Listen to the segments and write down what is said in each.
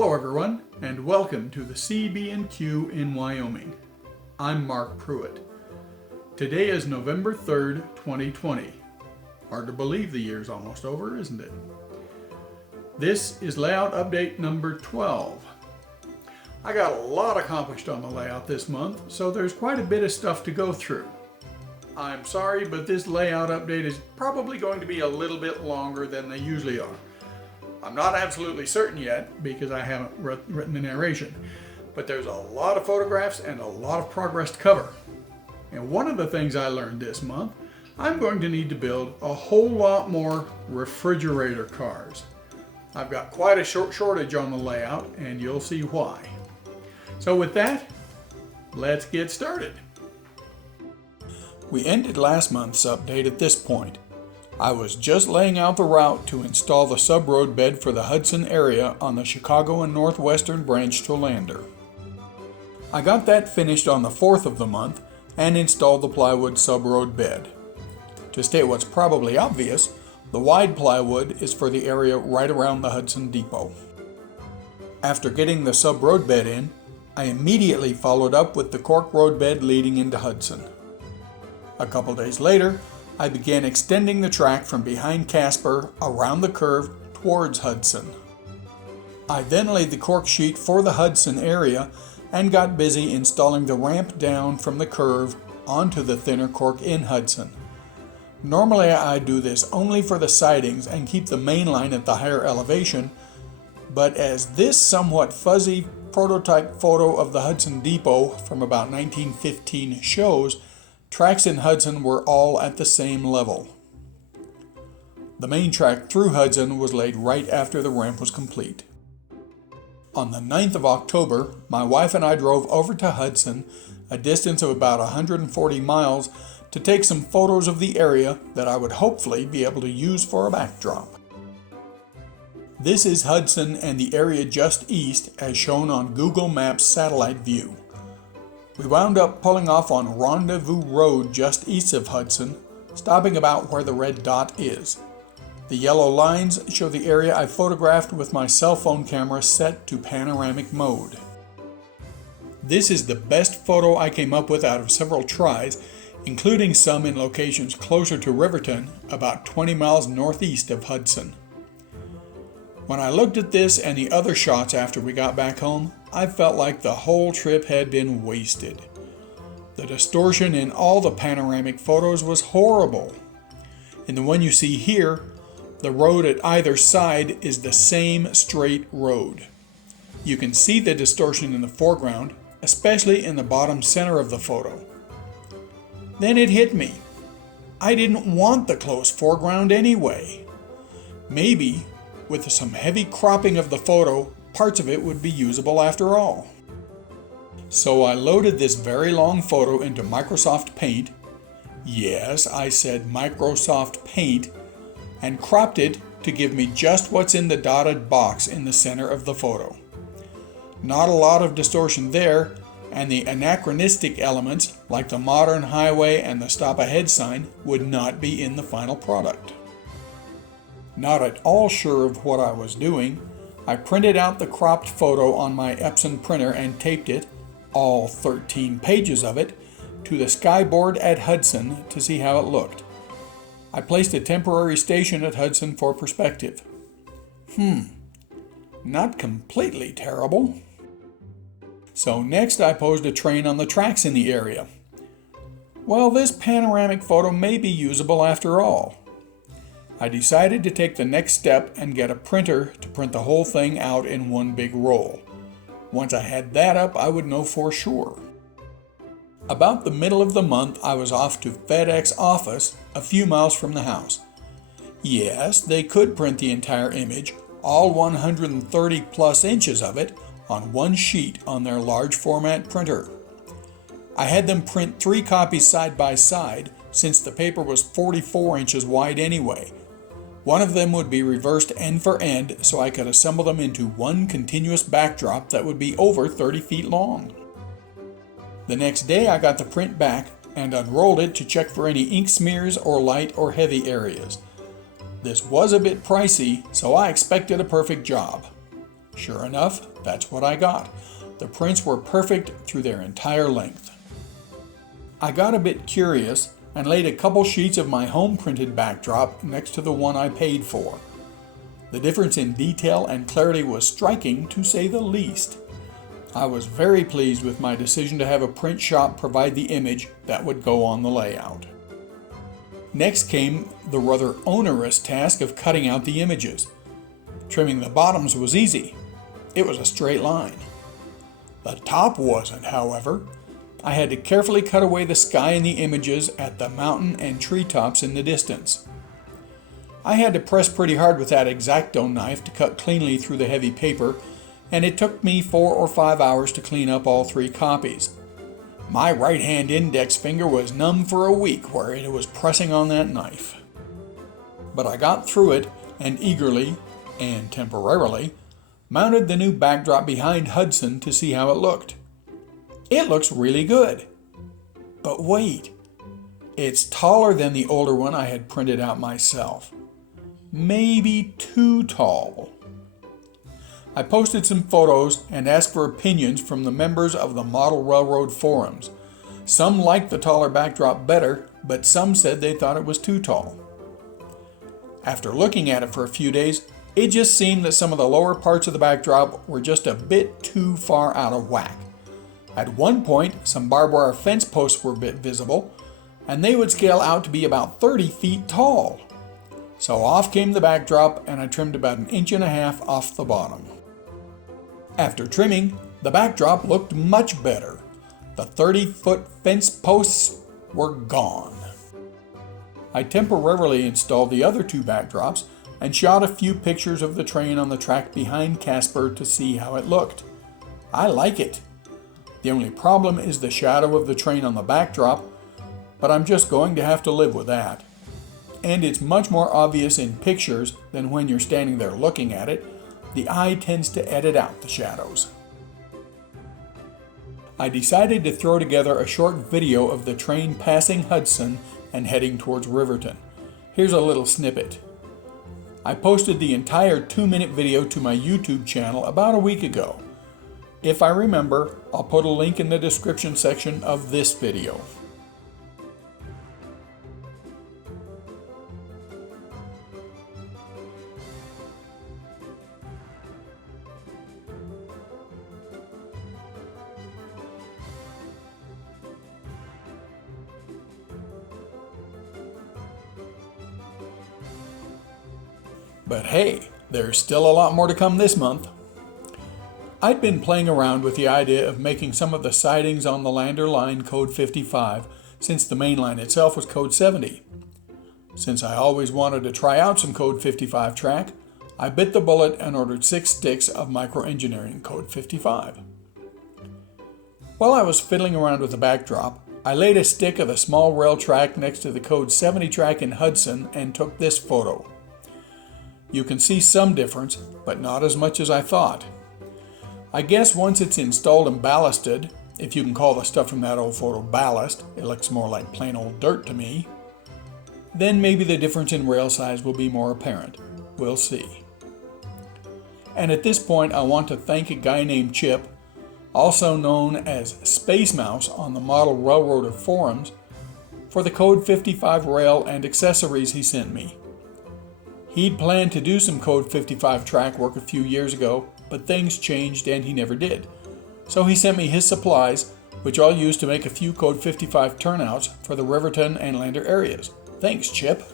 Hello everyone, and welcome to the CB&Q in Wyoming. I'm Mark Pruitt. Today is November 3rd, 2020. Hard to believe the year's almost over, isn't it? This is layout update number 12. I got a lot accomplished on the layout this month, so there's quite a bit of stuff to go through. I'm sorry, but this layout update is probably going to be a little bit longer than they usually are. I'm not absolutely certain yet because I haven't written the narration, but there's a lot of photographs and a lot of progress to cover. And one of the things I learned this month, I'm going to need to build a whole lot more refrigerator cars. I've got quite a shortage on the layout, and you'll see why. So with that, let's get started. We ended last month's update at this point. I was just laying out the route to install the subroad bed for the Hudson area on the Chicago and Northwestern branch to Lander. I got that finished on the 4th of the month and installed the plywood subroad bed. To state what's probably obvious, the wide plywood is for the area right around the Hudson Depot. After getting the subroad bed in, I immediately followed up with the cork road bed leading into Hudson. A couple days later, I began extending the track from behind Casper around the curve towards Hudson. I then laid the cork sheet for the Hudson area and got busy installing the ramp down from the curve onto the thinner cork in Hudson. Normally I do this only for the sidings and keep the main line at the higher elevation, but as this somewhat fuzzy prototype photo of the Hudson Depot from about 1915 shows, tracks in Hudson were all at the same level. The main track through Hudson was laid right after the ramp was complete. On the 9th of October, my wife and I drove over to Hudson, a distance of about 140 miles, to take some photos of the area that I would hopefully be able to use for a backdrop. This is Hudson and the area just east as shown on Google Maps satellite view. We wound up pulling off on Rendezvous Road just east of Hudson, stopping about where the red dot is. The yellow lines show the area I photographed with my cell phone camera set to panoramic mode. This is the best photo I came up with out of several tries, including some in locations closer to Riverton, about 20 miles northeast of Hudson. When I looked at this and the other shots after we got back home, I felt like the whole trip had been wasted. The distortion in all the panoramic photos was horrible. In the one you see here, the road at either side is the same straight road. You can see the distortion in the foreground, especially in the bottom center of the photo. Then it hit me. I didn't want the close foreground anyway. Maybe, with some heavy cropping of the photo, parts of it would be usable after all. So I loaded this very long photo into Microsoft Paint. Yes, I said Microsoft Paint, and cropped it to give me just what's in the dotted box in the center of the photo. Not a lot of distortion there, and the anachronistic elements like the modern highway and the stop ahead sign would not be in the final product. Not at all sure of what I was doing, I printed out the cropped photo on my Epson printer and taped it, all 13 pages of it, to the skyboard at Hudson to see how it looked. I placed a temporary station at Hudson for perspective. Not completely terrible. So next I posed a train on the tracks in the area. Well, this panoramic photo may be usable after all. I decided to take the next step and get a printer to print the whole thing out in one big roll. Once I had that up, I would know for sure. About the middle of the month, I was off to FedEx office a few miles from the house. Yes, they could print the entire image, all 130 plus inches of it, on one sheet on their large format printer. I had them print 3 copies side by side since the paper was 44 inches wide anyway. One of them would be reversed end for end so I could assemble them into one continuous backdrop that would be over 30 feet long. The next day I got the print back and unrolled it to check for any ink smears or light or heavy areas. This was a bit pricey, so I expected a perfect job. Sure enough, that's what I got. The prints were perfect through their entire length. I got a bit curious and laid a couple sheets of my home printed backdrop next to the one I paid for. The difference in detail and clarity was striking, to say the least. I was very pleased with my decision to have a print shop provide the image that would go on the layout. Next came the rather onerous task of cutting out the images. Trimming the bottoms was easy. It was a straight line. The top wasn't, however. I had to carefully cut away the sky in the images at the mountain and treetops in the distance. I had to press pretty hard with that X-Acto knife to cut cleanly through the heavy paper, and it took me 4 or 5 hours to clean up all 3 copies. My right hand index finger was numb for a week where it was pressing on that knife. But I got through it and eagerly, and temporarily, mounted the new backdrop behind Hudson to see how it looked. It looks really good. But wait, it's taller than the older one I had printed out myself. Maybe too tall. I posted some photos and asked for opinions from the members of the Model Railroad forums. Some liked the taller backdrop better, but some said they thought it was too tall. After looking at it for a few days, it just seemed that some of the lower parts of the backdrop were just a bit too far out of whack. At one point, some barbed wire fence posts were a bit visible, and they would scale out to be about 30 feet tall. So off came the backdrop, and I trimmed about 1.5 inches off the bottom. After trimming, the backdrop looked much better. The 30-foot fence posts were gone. I temporarily installed the other 2 backdrops and shot a few pictures of the train on the track behind Casper to see how it looked. I like it. The only problem is the shadow of the train on the backdrop, but I'm just going to have to live with that. And it's much more obvious in pictures than when you're standing there looking at it. The eye tends to edit out the shadows. I decided to throw together a short video of the train passing Hudson and heading towards Riverton. Here's a little snippet. I posted the entire 2-minute video to my YouTube channel about a week ago. If I remember, I'll put a link in the description section of this video. But hey, there's still a lot more to come this month. I'd been playing around with the idea of making some of the sidings on the Lander line code 55 since the main line itself was code 70. Since I always wanted to try out some code 55 track, I bit the bullet and ordered 6 sticks of microengineering code 55. While I was fiddling around with the backdrop, I laid a stick of the small rail track next to the code 70 track in Hudson and took this photo. You can see some difference, but not as much as I thought. I guess once it's installed and ballasted, if you can call the stuff from that old photo ballast, it looks more like plain old dirt to me, then maybe the difference in rail size will be more apparent. We'll see. And at this point, I want to thank a guy named Chip, also known as Space Mouse on the Model Railroader forums, for the code 55 rail and accessories he sent me. He'd planned to do some code 55 track work a few years ago, but things changed and he never did. So he sent me his supplies, which I'll use to make a few code 55 turnouts for the Riverton and Lander areas. Thanks, Chip.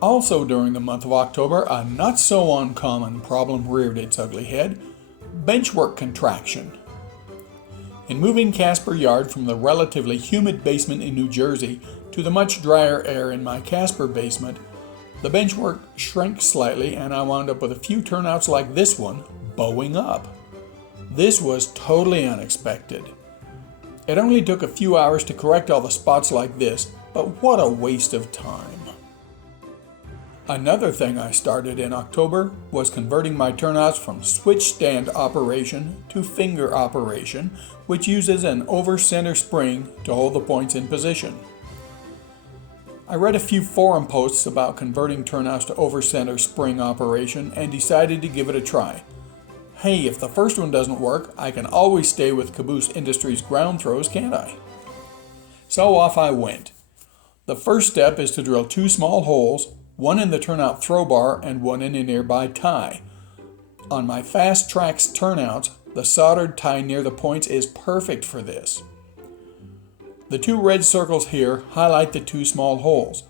Also during the month of October, a not so uncommon problem reared its ugly head: benchwork contraction. In moving Casper Yard from the relatively humid basement in New Jersey to the much drier air in my Casper basement, the benchwork shrank slightly and I wound up with a few turnouts like this one, bowing up. This was totally unexpected. It only took a few hours to correct all the spots like this, but what a waste of time. Another thing I started in October was converting my turnouts from switch stand operation to finger operation, which uses an over-center spring to hold the points in position. I read a few forum posts about converting turnouts to over-center spring operation and decided to give it a try. Hey, if the first one doesn't work, I can always stay with Caboose Industries ground throws, can't I? So off I went. The first step is to drill 2 small holes, one in the turnout throw bar and one in a nearby tie. On my fast tracks turnouts, the soldered tie near the points is perfect for this. The 2 red circles here highlight the 2 small holes.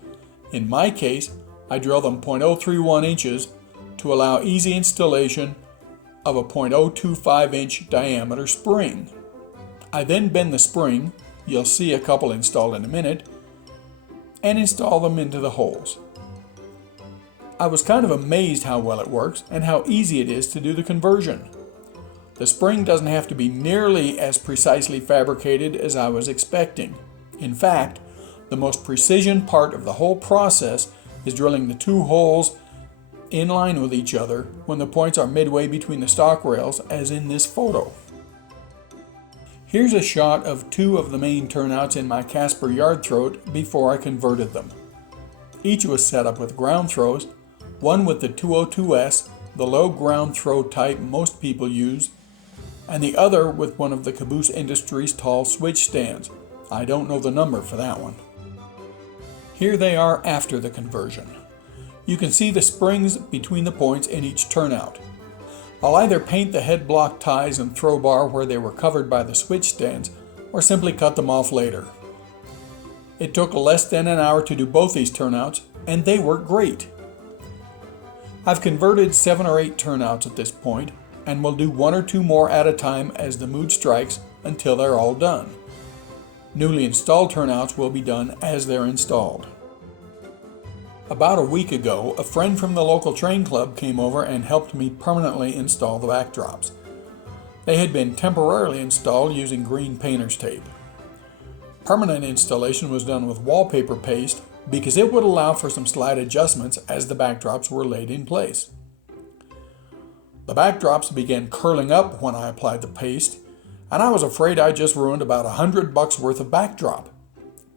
In my case, I drill them 0.031 inches to allow easy installation of a 0.025 inch diameter spring. I then bend the spring, you'll see a couple installed in a minute, and install them into the holes. I was kind of amazed how well it works and how easy it is to do the conversion. The spring doesn't have to be nearly as precisely fabricated as I was expecting. In fact, the most precision part of the whole process is drilling the 2 holes in line with each other when the points are midway between the stock rails, as in this photo. Here's a shot of 2 of the main turnouts in my Casper yard throat before I converted them. Each was set up with ground throws, one with the 202S, the low ground throw type most people use, and the other with one of the Caboose Industries tall switch stands. I don't know the number for that one. Here they are after the conversion. You can see the springs between the points in each turnout. I'll either paint the head block ties and throw bar where they were covered by the switch stands, or simply cut them off later. It took less than an hour to do both these turnouts, and they work great. I've converted 7 or 8 turnouts at this point, and will do 1 or 2 more at a time as the mood strikes until they're all done. Newly installed turnouts will be done as they're installed. About a week ago, a friend from the local train club came over and helped me permanently install the backdrops. They had been temporarily installed using green painter's tape. Permanent installation was done with wallpaper paste because it would allow for some slight adjustments as the backdrops were laid in place. The backdrops began curling up when I applied the paste, and I was afraid I just ruined about $100 worth of backdrop.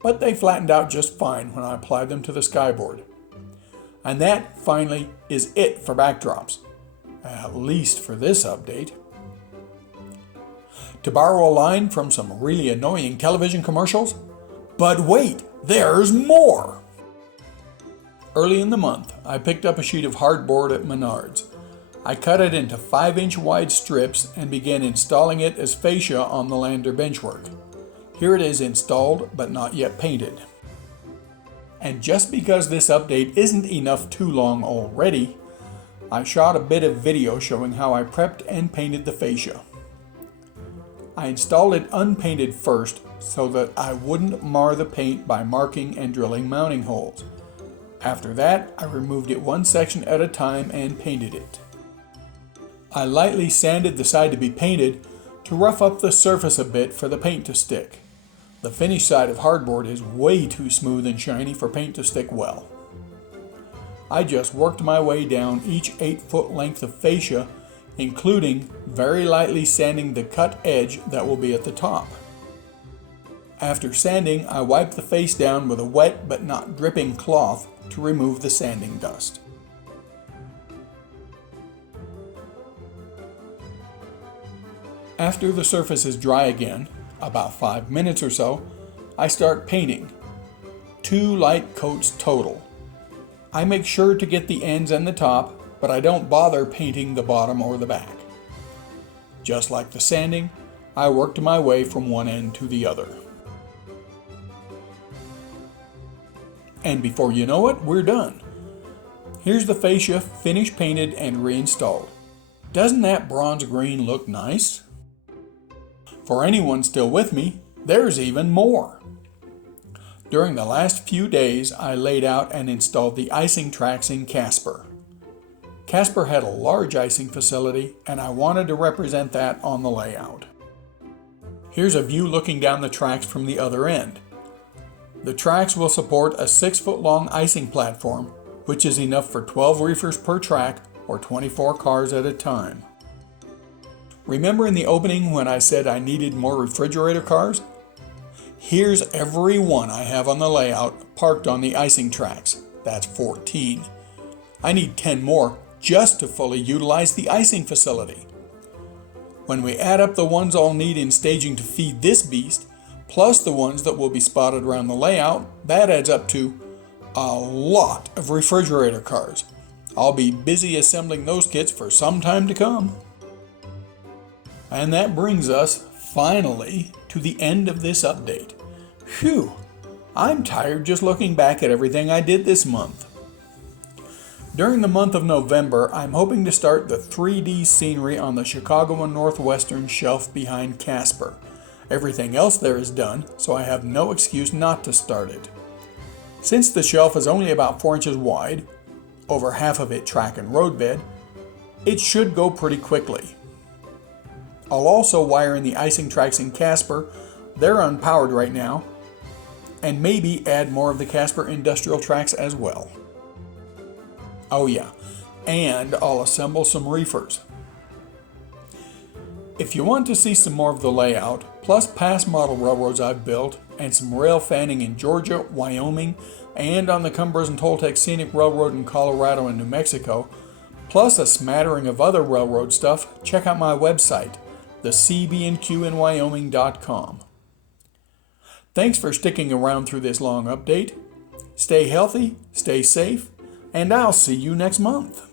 But they flattened out just fine when I applied them to the skyboard. And that, finally, is it for backdrops. At least for this update. To borrow a line from some really annoying television commercials? But wait, there's more! Early in the month, I picked up a sheet of hardboard at Menards. I cut it into 5-inch wide strips and began installing it as fascia on the Lander benchwork. Here it is installed, but not yet painted. And just because this update isn't enough too long already, I shot a bit of video showing how I prepped and painted the fascia. I installed it unpainted first so that I wouldn't mar the paint by marking and drilling mounting holes. After that, I removed it one section at a time and painted it. I lightly sanded the side to be painted to rough up the surface a bit for the paint to stick. The finished side of hardboard is way too smooth and shiny for paint to stick well. I just worked my way down each 8-foot length of fascia, including very lightly sanding the cut edge that will be at the top. After sanding, I wiped the face down with a wet but not dripping cloth to remove the sanding dust. After the surface is dry again, about 5 minutes or so, I start painting. 2 light coats total. I make sure to get the ends and the top, but I don't bother painting the bottom or the back. Just like the sanding, I worked my way from one end to the other. And before you know it, we're done. Here's the fascia finished painted and reinstalled. Doesn't that bronze green look nice? For anyone still with me, there's even more. During the last few days, I laid out and installed the icing tracks in Casper. Casper had a large icing facility, and I wanted to represent that on the layout. Here's a view looking down the tracks from the other end. The tracks will support a 6-foot-long icing platform, which is enough for 12 reefers per track or 24 cars at a time. Remember in the opening when I said I needed more refrigerator cars? Here's every one I have on the layout parked on the icing tracks. That's 14. I need 10 more just to fully utilize the icing facility. When we add up the ones I'll need in staging to feed this beast, plus the ones that will be spotted around the layout, that adds up to a lot of refrigerator cars. I'll be busy assembling those kits for some time to come. And that brings us, finally, to the end of this update. Phew, I'm tired just looking back at everything I did this month. During the month of November, I'm hoping to start the 3D scenery on the Chicago and Northwestern shelf behind Casper. Everything else there is done, so I have no excuse not to start it. Since the shelf is only about 4 inches wide, over half of it track and roadbed, it should go pretty quickly. I'll also wire in the icing tracks in Casper. They're unpowered right now, and maybe add more of the Casper industrial tracks as well. Oh yeah, and I'll assemble some reefers. If you want to see some more of the layout, plus past model railroads I've built, and some rail fanning in Georgia, Wyoming, and on the Cumbers and Toltec Scenic Railroad in Colorado and New Mexico, plus a smattering of other railroad stuff, check out my website, the CB&QinWyoming.com. Thanks for sticking around through this long update. Stay healthy, stay safe, and I'll see you next month.